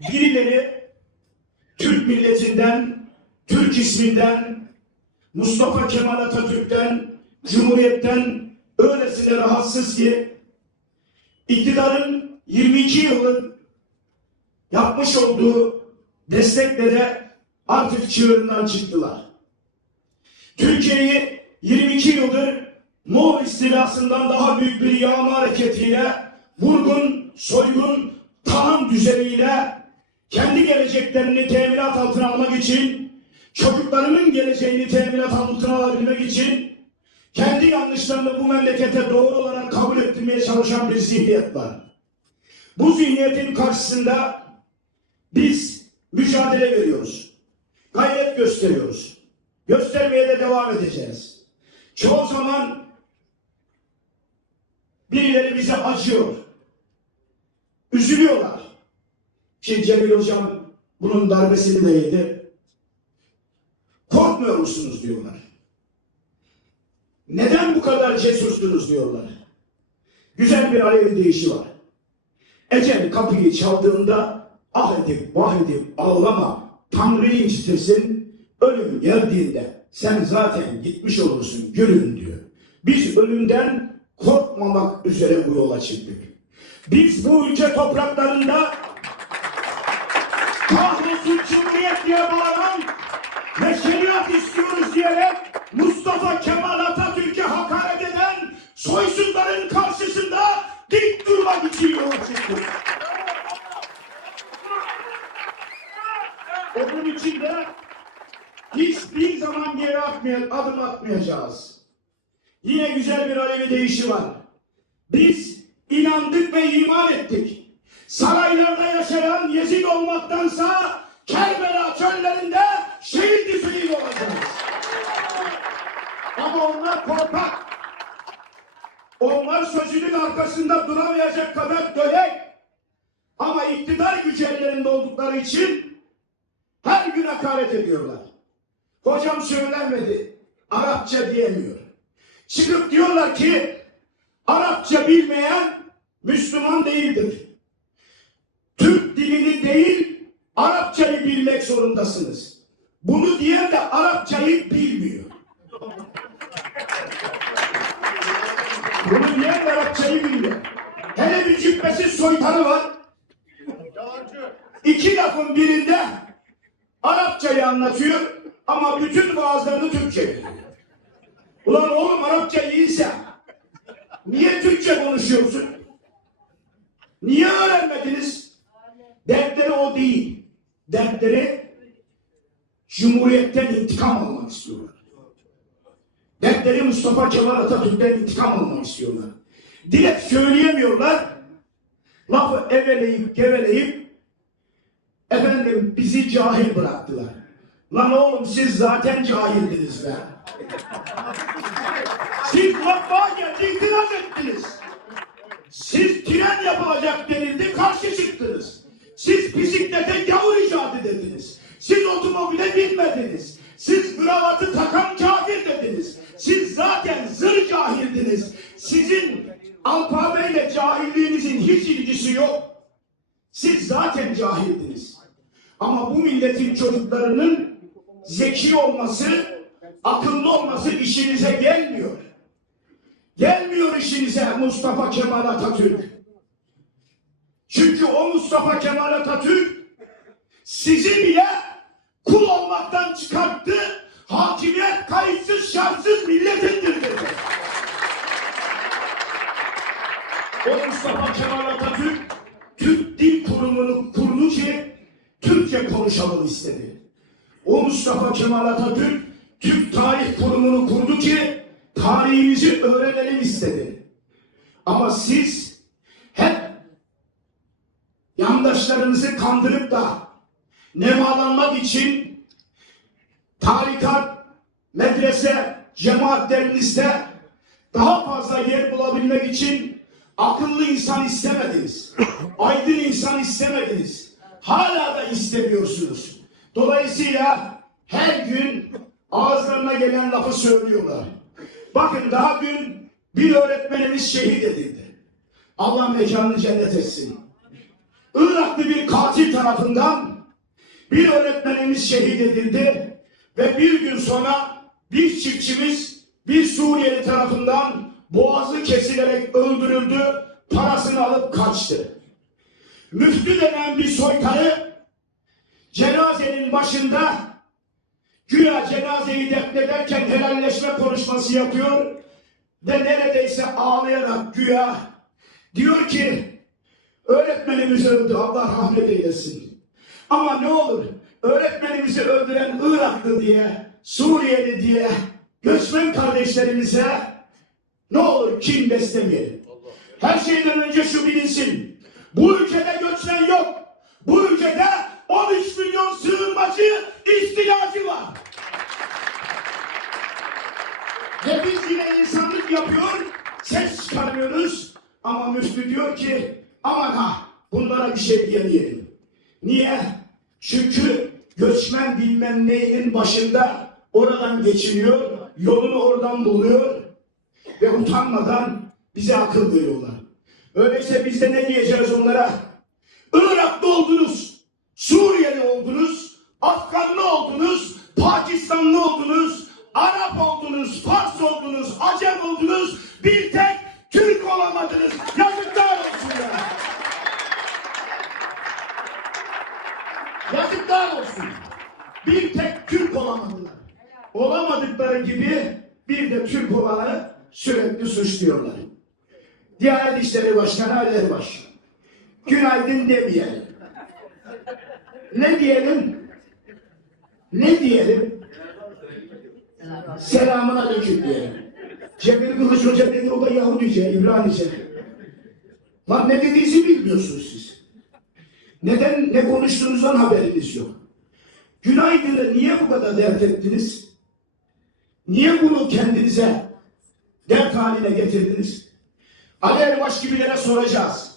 birileri Türk milletinden, Türk isminden, Mustafa Kemal Atatürk'ten, Cumhuriyet'ten öylesine rahatsız ki iktidarın 22 yılın yapmış olduğu destekle de artık çığırından çıktılar. Türkiye'yi 22 yıldır Moğol istilasından daha büyük bir yağma hareketiyle, vurgun, soygun, tahan düzeniyle kendi geleceklerini teminat altına almak için, çocuklarının geleceğini teminat altına alabilmek için, kendi yanlışlarını bu memlekete doğru olarak kabul ettirmeye çalışan bir zihniyet var. Bu zihniyetin karşısında biz mücadele veriyoruz. Gayret gösteriyoruz. Göstermeye de devam edeceğiz. Çoğu zaman birileri bize acıyor. Üzülüyorlar. Ki Cemil Hocam bunun darbesini de yedi. Korkmuyor musunuz diyorlar. Neden bu kadar cesursunuz diyorlar. Güzel bir Alevi deyişi var. Ecel kapıyı çaldığında ah edip vah edip ağlama. Tanrı'yı incitirsin. Ölüm geldiğinde sen zaten gitmiş olursun gülüm diyor. Biz ölümden korkmamak üzere bu yola çıktık. Biz bu ülke topraklarında kahrolsun cumhuriyet diye bağıran ve şeriat istiyoruz diyerek Mustafa Kemal Atatürk'e hakaret eden soysuzların karşısında dik durmak için yola çıktık. Onun için de hiçbir zaman geri atmaya, adım atmayacağız. Yine güzel bir Alevi deyişi var. Biz inandık ve iman ettik. Saraylarda yaşayan Yezid olmaktansa Kerbela çöllerinde şehit düzeliği olacağız. Ama onlar korkak. Onlar sözünün arkasında duramayacak kadar dölek. Ama iktidar gücü ellerinde oldukları için her gün hakaret ediyorlar. Hocam söylenmedi. Arapça diyemiyor. Çıkıp diyorlar ki Arapça bilmeyen Müslüman değildir. Türk dilini değil Arapçayı bilmek zorundasınız. Bunu diyen de Arapçayı bilmiyor. Bunu Arapçayı bilmiyor. Hele bir cübbesi soytarı var. İki lafın birinde Arapçayı anlatıyor ama bütün vaazlarını Türkçe. Ulan oğlum Arapça iyiyse niye Türkçe konuşuyorsun? Niye öğrenmediniz? Dertleri o değil. Dertleri Cumhuriyet'ten intikam almak istiyorlar. Dertleri Mustafa Kemal Atatürk'ten intikam almak istiyorlar. Dilek söyleyemiyorlar. Lafı eveleyip geveleyip efendim bizi cahil bıraktılar. Lan oğlum siz zaten cahildiniz be. Siz matbaa geldi itiraz ettiniz. Siz tren yapılacak denildi karşı çıktınız. Siz bisiklete gavur icat dediniz. Siz otomobile binmediniz. Siz kravatı takan kafir dediniz. Siz zaten zır cahildiniz. Sizin alfabeyle cahilliğinizin hiç ilgisi yok. Siz zaten cahildiniz. Ama bu milletin çocuklarının zeki olması, akıllı olması işinize gelmiyor. Gelmiyor işinize Mustafa Kemal Atatürk. Çünkü o Mustafa Kemal Atatürk sizi bile kul olmaktan çıkarttı. Hakimiyet kayıtsız şartsız milletindir dedi. O Mustafa Kemal Atatürk Türk Dil Kurumu'nu kurdu ki Türkçe konuşalım istedi. O Mustafa Kemal Atatürk Türk Tarih Kurumu'nu kurdu ki tarihimizi öğrenelim istedi. Ama siz hep yandaşlarınızı kandırıp da nemalanmak için tarikat, medrese, cemaatlerinizde daha fazla yer bulabilmek için akıllı insan istemediniz. Aydın insan istemediniz. Hala da istemiyorsunuz. Dolayısıyla her gün ağızlarına gelen lafı söylüyorlar. Bakın daha dün bir öğretmenimiz şehit edildi. Allah mekanını cennet etsin. Iraklı bir katil tarafından tarafından bir öğretmenimiz şehit edildi ve bir gün sonra bir çiftçimiz bir Suriyeli tarafından boğazı kesilerek öldürüldü, parasını alıp kaçtı. Müftü denen bir soytarı cenazenin başında güya cenazeyi defnederken helalleşme konuşması yapıyor ve neredeyse ağlayarak güya diyor ki öğretmenimiz öldü Allah rahmet eylesin. Ama ne olur öğretmenimizi öldüren Iraklı diye, Suriyeli diye, göçmen kardeşlerimize olur kim beslemeyelim. Her şeyden önce şu bilinsin. Bu ülkede göçmen yok. Bu ülkede 13 milyon sığınmacı, istilacı var. Ve biz yine insanlık yapıyor, ses çıkarmıyoruz. Ama müftü diyor ki aman ha bunlara bir şey diyemeyelim. Niye? Çünkü göçmen bilmem neyinin başında oradan geçiniyor, yolunu oradan buluyor ve utanmadan bize akıl veriyorlar. Öyleyse biz de ne diyeceğiz onlara? Iraklı oldunuz, Suriyeli oldunuz, Afganlı oldunuz, Pakistanlı oldunuz, Arap oldunuz, Fars oldunuz, Acem oldunuz, bir tek Türk olamadınız. Yazıklar olsun ya. Yazıklar olsun. Bir tek Türk olamadılar. Olamadıkları gibi bir de Türk olanı sürekli suçluyorlar. Diyanet İşleri Başkanı Ali Erbaş. Günaydın demeyelim. Ne diyelim? Ne diyelim? Selamun aleyküm diyelim. Cebir Kılıç Hoca dedi o da Yahudice, İbranice. Lan ne dediğinizi bilmiyorsunuz siz. Neden ne konuştuğunuzdan haberiniz yok. Günaydın'ı niye bu kadar dert ettiniz? Niye bunu kendinize haline getirdiniz? Ali Erbaş gibilere soracağız.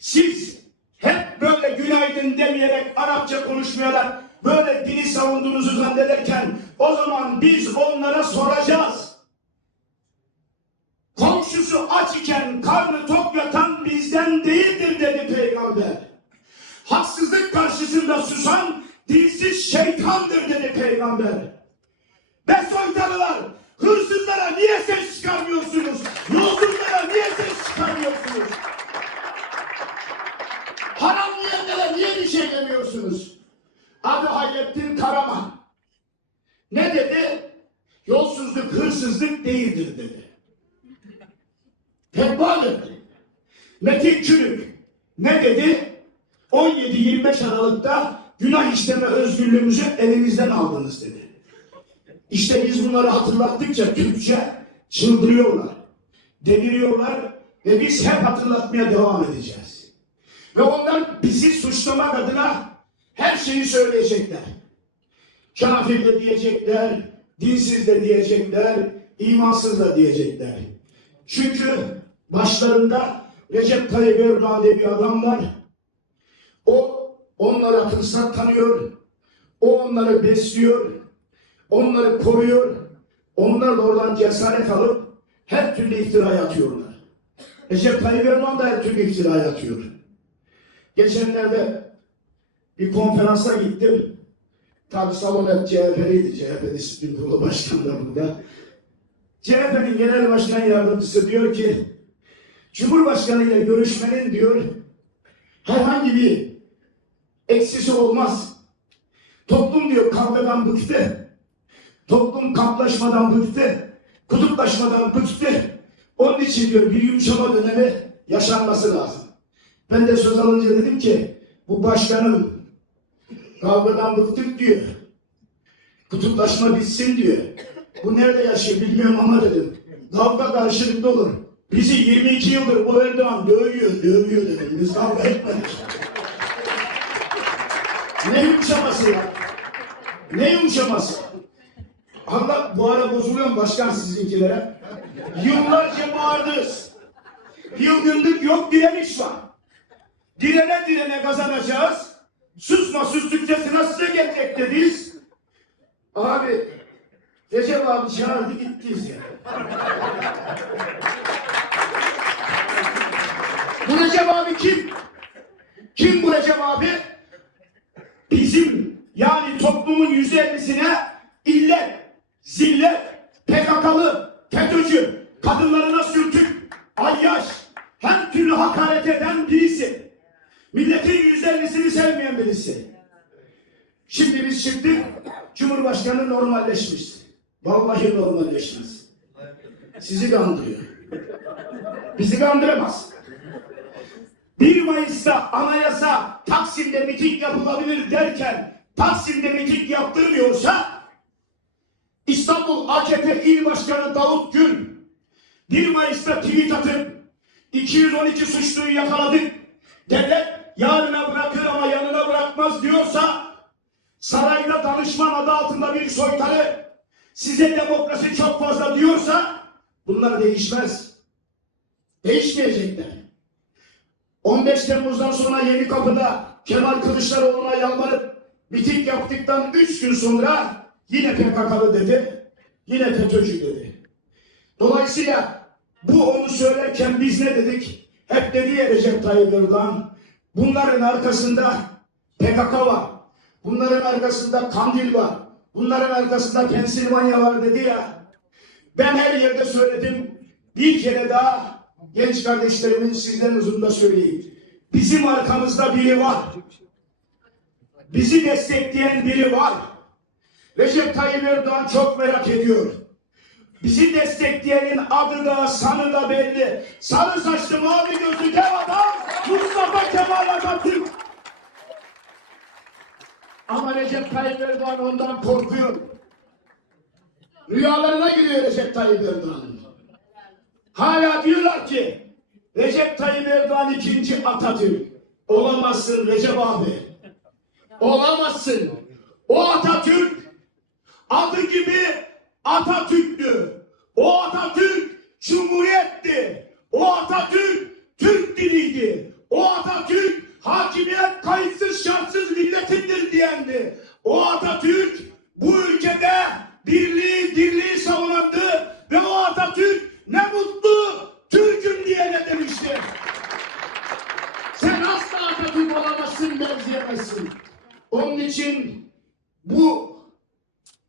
Siz hep böyle günaydın demeyerek Arapça konuşmayarak böyle dini savunduğunuzu zannederken o zaman biz onlara soracağız. Komşusu aç iken karnı tok yatan bizden değildir dedi peygamber. Haksızlık karşısında susan dilsiz şeytandır dedi peygamber. Ve soytarılar, hırsızlara niye ses çıkarmıyorsunuz? Yolsuzlara niye ses çıkarmıyorsunuz? Haram yiyenlere niye bir şey demiyorsunuz? Adı Hayrettin Karaman. Ne dedi? Yolsuzluk, hırsızlık değildir dedi. Fetva verdi. Metin Çürük ne dedi? 17-25 Aralık'ta günah işleme özgürlüğümüzü elimizden aldınız dedi. İşte biz bunları hatırlattıkça Türkçe çıldırıyorlar, deliriyorlar ve biz hep hatırlatmaya devam edeceğiz. Ve onlar bizi suçlamak adına her şeyi söyleyecekler. Kafir de diyecekler, dinsiz de diyecekler, imansız da diyecekler. Çünkü başlarında Recep Tayyip Erdoğan diye bir adam var. O onlara fırsat tanıyor. O onları besliyor. Onları koruyor. Onlar da oradan cesaret alıp her türlü iftiraya atıyorlar. Recep Tayyip Erdoğan da her türlü iftiraya atıyor. Geçenlerde bir konferansa gittim. Tabi salon hep CHP'liydi. CHP Disiplin Kurulu Başkanı da burada. CHP'nin genel başkan yardımcısı diyor ki Cumhurbaşkanı ile görüşmenin diyor herhangi bir eksisi olmaz. Toplum diyor kavgadan bıktı. Toplum kamplaşmadan bıktı. Kutuplaşmadan bıktı. Onun için diyor bir yumuşama dönemi yaşanması lazım. Ben de söz alınca dedim ki bu başkanım kavgadan bıktık diyor. Kutuplaşma bitsin diyor. Bu nerede yaşıyor bilmiyorum ama dedim. Kavga karşılıklı olur. Bizi 22 yıldır bu Erdoğan dövüyor, dövüyor dedim. Biz kavga etmedik. Ne yumuşaması ya? Ne yumuşaması? Allah bu ara bozuluyor mu başkan sizinkilere? Yıllarca bağırdınız. Yılgınlık yok direniş var. Direne direne kazanacağız. Susma sustukçasına size gelecek dediniz. Abi Recep abi çağırdı gittiniz ya. Bu Recep abi kim? Kim bu Recep abi? bizim yani toplumun yüzde ellisine illet, zillet, PKK'lı, FETÖ'cü, kadınlarına sürtük, ayyaş, her türlü hakaret eden birisi. Milletin yüzde ellisini sevmeyen birisi. Şimdi biz çıktık, Cumhurbaşkanı normalleşmiş. Vallahi normalleşmez. Sizi kandırıyor. Bizi kandıramaz. 1 Mayıs'ta anayasa Taksim'de miting yapılabilir derken Taksim'de miting yaptırmıyorsa İstanbul AKP İl Başkanı Davut Gül 1 Mayıs'ta tweet atıp 212 suçluyu yakaladık. Devlet yarına bırakır ama yanına bırakmaz diyorsa sarayda danışman adı altında bir soytarı size demokrasi çok fazla diyorsa bunlar değişmez. Değişmeyecekler. 15 Temmuz'dan sonra Yeni Kapı'da Kemal Kılıçdaroğlu'na yalvarıp miting yaptıktan 3 gün sonra yine PKK'lı dedi, yine FETÖ'cü dedi. Dolayısıyla bu onu söylerken biz ne dedik? Hep dedi ya Recep Tayyip Erdoğan, bunların arkasında PKK var, bunların arkasında Kandil var, bunların arkasında Pensilvanya var dedi ya. Ben her yerde söyledim, bir kere daha genç kardeşlerimin sizlerin huzurunda söyleyeyim. Bizim arkamızda biri var. Bizi destekleyen biri var. Recep Tayyip Erdoğan çok merak ediyor. Bizi destekleyenin adı da sanı da belli. Sarı saçlı mavi gözlü dev adam Mustafa Kemal Atatürk. Ama Recep Tayyip Erdoğan ondan korkuyor. Rüyalarına giriyor Recep Tayyip Erdoğan'ın. Hala diyorlar ki Recep Tayyip Erdoğan ikinci Atatürk. Olamazsın Recep abi. Olamazsın. O Atatürk adı gibi Atatürk'tü. O Atatürk Cumhuriyetti. O Atatürk Türk diliydi. O Atatürk hakimiyet kayıtsız şartsız milletindir diyendi. O Atatürk bu ülkede birliği dirliği savunandı ve o Atatürk ne mutlu Türk'üm diye ne demişti. Sen asla Atatürk olamazsın, benzeyemezsin. Onun için bu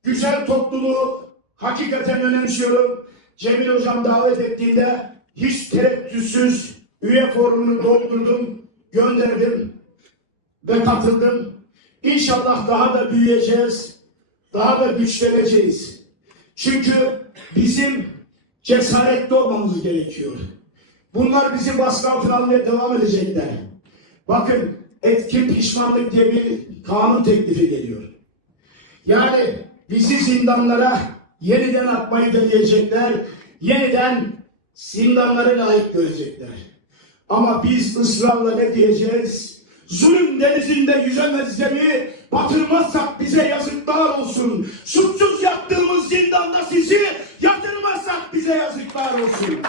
güzel topluluğu hakikaten önemsiyorum. Cemil Hocam davet ettiğinde hiç tereddütsüz üye formunu doldurdum, gönderdim ve katıldım. İnşallah daha da büyüyeceğiz, daha da güçleneceğiz. Çünkü bizim cesaretli olmamız gerekiyor. Bunlar bizi baskı altına almaya devam edecekler. Bakın etkin pişmanlık diye bir kanun teklifi geliyor. Yani bizi zindanlara yeniden atmayı deneyecekler, yeniden zindanları layık görecekler. Ama biz ısrarla ne diyeceğiz? Zulüm denizinde yüzemez gemi, batırmazsak bize yazıklar olsun. Suçsuz yattığımız zindanda sizi yatırmazsak bize yazıklar olsun.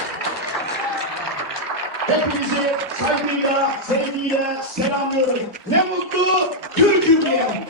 Hepinizi saygıyla, sevgiyle selamlıyorum. Ne mutlu Türk'üm diye.